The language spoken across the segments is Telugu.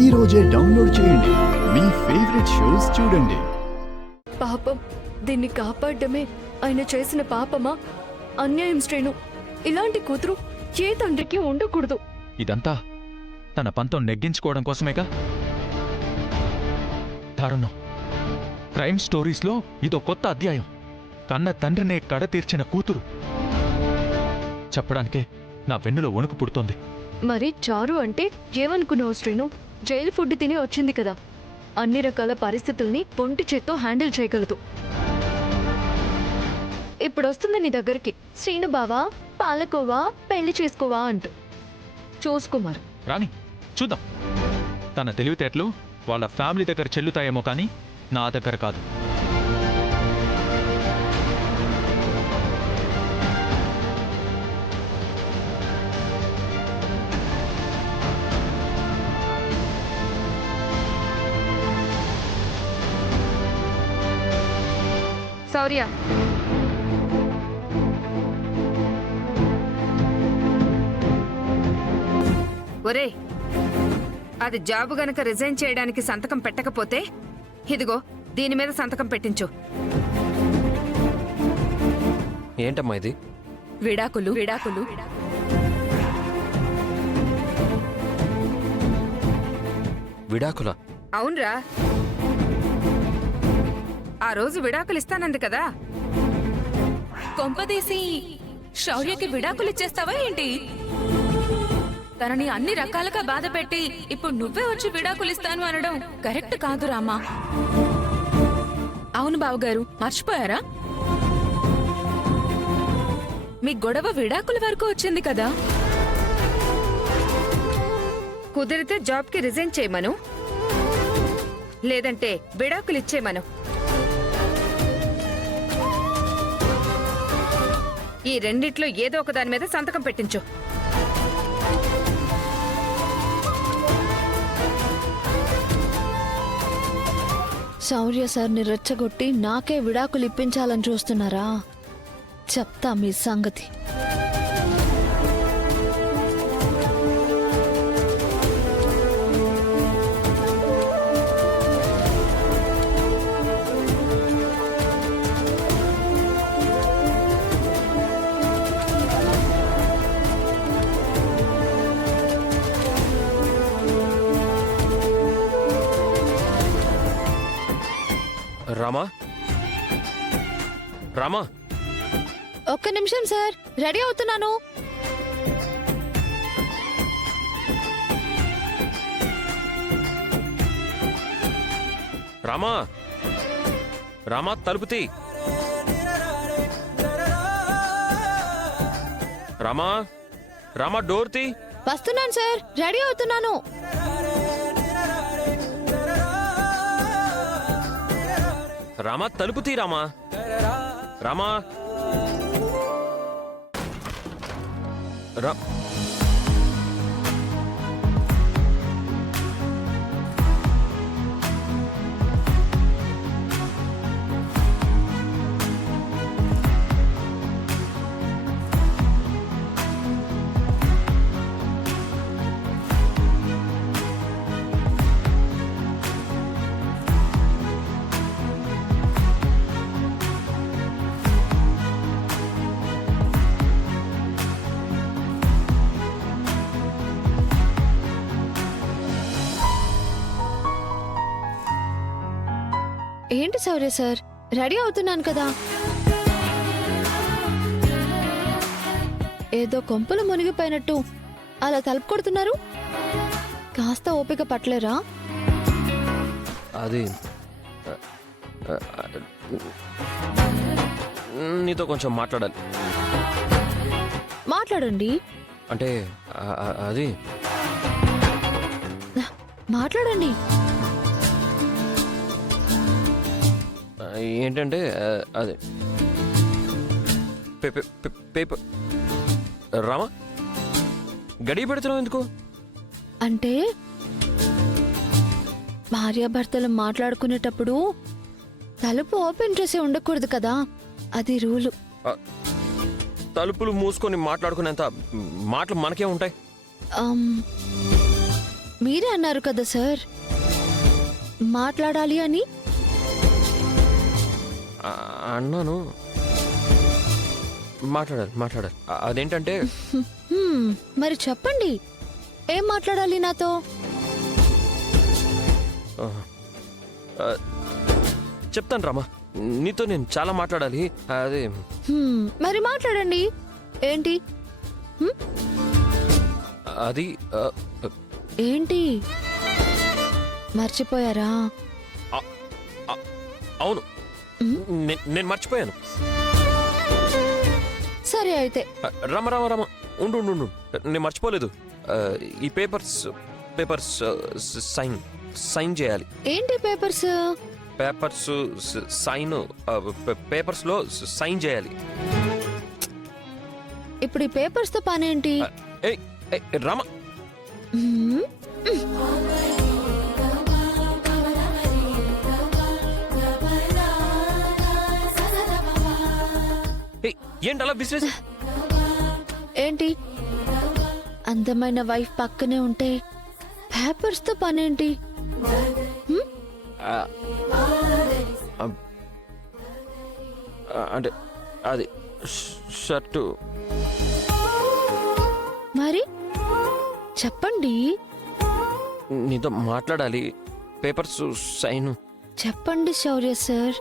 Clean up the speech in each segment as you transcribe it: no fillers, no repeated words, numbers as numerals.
ఈ రోజే డౌన్లోడ్ చేయండి. మీ ఫేవరెట్ షోస్ చూడండి. పాపం, దీన్ని కాపాడమే ఆయన చేసిన పాపమా? అన్యాయం శ్రీను. ఇలాంటి కూతురు ఏ తండ్రికి ఉండకూడదు. ఇదంతా తన పంతం నెగ్గించుకోవడం కోసమేగా. దారుణం. క్రైమ్ స్టోరీస్లో ఇదో కొత్త అధ్యాయం. కన్న తండ్రినే కడ తీర్చిన కూతురు. చెప్పడానికే నా వెన్నులో వణుకు పుడుతోంది. మరి చారు అంటే ఏమనుకున్నావు శ్రీను? జైలు ఫుడ్ తిని వచ్చింది కదా, అన్ని రకాల పరిస్థితుల్ని పొంటి చేత్తో హ్యాండిల్ చేయగలదు. ఇప్పుడు వస్తుంది నీ దగ్గరికి, శ్రీను బావా పాలకోవా పెళ్లి చేసుకోవా అంటూ. చూసుకోమారు రాని చూద్దాం. తన తెలివితేటలు వాళ్ళ ఫ్యామిలీ దగ్గర చెల్లుతాయేమో కానీ నా దగ్గర కాదు. సౌర్య, ఒరే, అది జాబు గనక రిజైన్ చేయడానికి సంతకం పెట్టకపోతే ఇదిగో దీని మీద సంతకం పెట్టించు. ఏంటమ్మా ఇది? విడాకులు. విడాకులా? అవునరా, ఆ రోజు విడాకులు ఇస్తానంది కదా. కొంపదీసి శౌర్యకి విడాకులిచ్చేస్తావా ఏంటి? తనని అన్ని రకాలుగా బాధ పెట్టి ఇప్పుడు నువ్వే వచ్చి విడాకులిస్తాను అనడం కరెక్ట్ కాదు రామా. అవును బావగారు, మర్చిపోయారా? మీ గొడవ విడాకుల వరకు వచ్చింది కదా. కుదిరితే జాబ్కి రిజైన్ చేయమను, లేదంటే విడాకులు ఇచ్చేమను. ఈ రెండిట్లో ఏదో ఒక దాని మీద సంతకం పెట్టించు. శౌర్య సార్ని రెచ్చగొట్టి నాకే విడాకులు ఇప్పించాలని చూస్తున్నారా? చెప్తా మీ సంగతి. రామా, రామా, ఒక్క నిమిషం సార్, రెడీ అవుతున్నాను. రామా, రామా, తలుపు తీ. రామా, రామా, డోర్ తీ. వస్తున్నాను సార్, రెడీ అవుతున్నాను. రామా, తలుపు తీ. రామా, రామా, రా. ఏంటి శౌర్య సార్, రెడీ అవుతున్నాను కదా. ఏదో కొంపలు మునిగిపోయినట్టు అలా తలుపు కొడుతున్నారు. కాస్త ఓపిక పట్టలేరా? అది నీతో కొంచెం మాట్లాడాలి. మాట్లాడండి. అంటే అది మాట్లాడండి. ఏంటంటే అదే పేపర్. రామా, గడియ పెడుతున్నావు ఎందుకు? అంటే భార్యాభర్తలు మాట్లాడుకునేటప్పుడు తలుపు ఓపెన్ చేసి ఉండకూడదు కదా, అది రూలు. తలుపులు మూసుకొని మాట్లాడుకునేంత మాటలు మనకే ఉంటాయి. మీరే అన్నారు కదా సార్ మాట్లాడాలి అని. అన్నాను, మాట్లాడాలి. అదేంటంటే మరి చెప్పండి, ఏం మాట్లాడాలి నాతో? చెప్తాను రామా, నీతో నేను చాలా మాట్లాడాలి. అదే మరి మాట్లాడండి. ఏంటి? అది ఏంటి మర్చిపోయారా? అవును, నేను మర్చిపోయాను. సరే అయితే. రామ ఉండు, నేను మర్చిపోలేదు. ఈ పేపర్స్ సైన్ చేయాలి. ఏంటి పేపర్స్? పేపర్స్ లో సైన్ చేయాలి. ఇప్పుడు ఈ పేపర్స్ తో పనేంటి? రామ, మ్మ్. ఏంటి అలా బిజినెస్? ఏంటి అందమైన వైఫ్ పక్కనే ఉంటే పేపర్స్ తో పనేంటి? అంటే అది షర్టు. మరి చెప్పండి. నీతో మాట్లాడాలి. Papers sign. చెప్పండి శౌర్య సార్.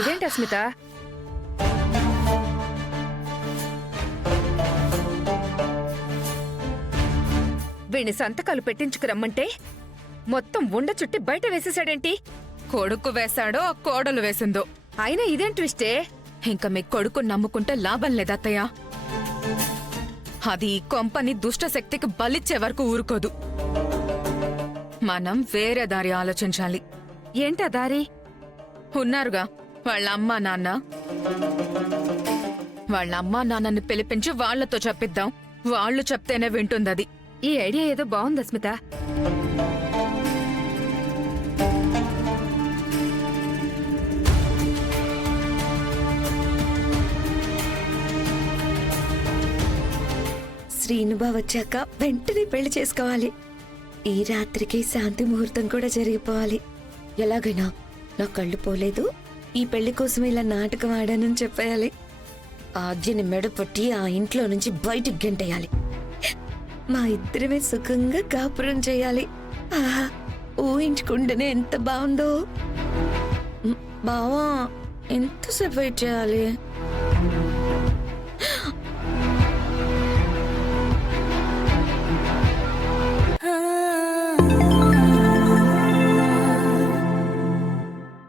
ఇదేంటి అస్మిత? వీణ్ణి సంతకాలు పెట్టించుకురమ్మంటే మొత్తం ఉండ చుట్టి బయట వేసేసాడేంటి? కొడుకు వేశాడో ఆ కోడలు వేసిందో. అయినా ఇదేం ట్విస్టే? ఇంకా మీ కొడుకు నమ్ముకుంటే లాభం లేదత్తయ్య. అది ఈ కొంపని దుష్ట శక్తికి బలిచ్చే వరకు ఊరుకోదు. మనం వేరే దారి ఆలోచించాలి. ఏంటా దారి? ఉన్నారుగా వాళ్ళ అమ్మా నాన్న. వాళ్ళ అమ్మా నాన్నని పిలిపించి వాళ్లతో చెప్పిద్దాం. వాళ్ళు చెప్తేనే వింటుందది. ఈ ఐడియా ఏదో బాగుంది అస్మిత. శ్రీనుబా వచ్చాక వెంటనే పెళ్లి చేసుకోవాలి. ఈ రాత్రికి శాంతి ముహూర్తం కూడా జరిగిపోవాలి. ఎలాగైనా నా కళ్ళు పోలేదు, ఈ పెళ్లి కోసం ఇలా నాటకం ఆడానని చెప్పేయాలి. ఆద్యని మెడపట్టి ఆ ఇంట్లో నుంచి బయటికి గెంటేయాలి. మా ఇద్దరమే సుఖంగా కాపురం చేయాలి. ఆహా, ఊహించుకుంటేనే ఎంత బాగుందో. బావా, ఎంతసేపు వెయిట్ చేయాలి?